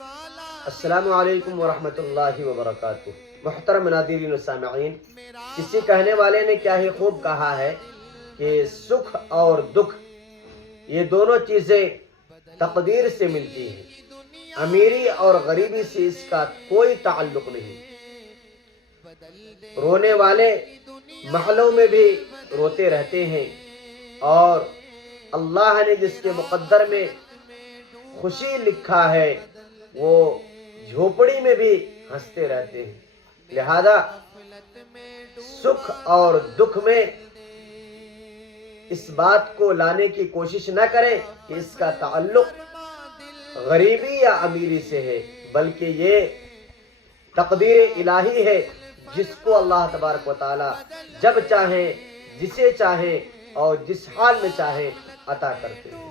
السلام علیکم ورحمۃ اللہ وبرکاتہ۔ محترم ناظرین و سامعین، کسی کہنے والے نے کیا ہی خوب کہا ہے کہ سکھ اور دکھ یہ دونوں چیزیں تقدیر سے ملتی ہیں، امیری اور غریبی سے اس کا کوئی تعلق نہیں۔ رونے والے محلوں میں بھی روتے رہتے ہیں، اور اللہ نے جس کے مقدر میں خوشی لکھا ہے وہ جھوپڑی میں بھی ہنستے رہتے ہیں۔ لہذا سکھ اور دکھ میں اس بات کو لانے کی کوشش نہ کریں کہ اس کا تعلق غریبی یا امیری سے ہے، بلکہ یہ تقدیر الہی ہے جس کو اللہ تبارک و تعالی جب چاہیں، جسے چاہیں اور جس حال میں چاہیں عطا کرتے ہیں۔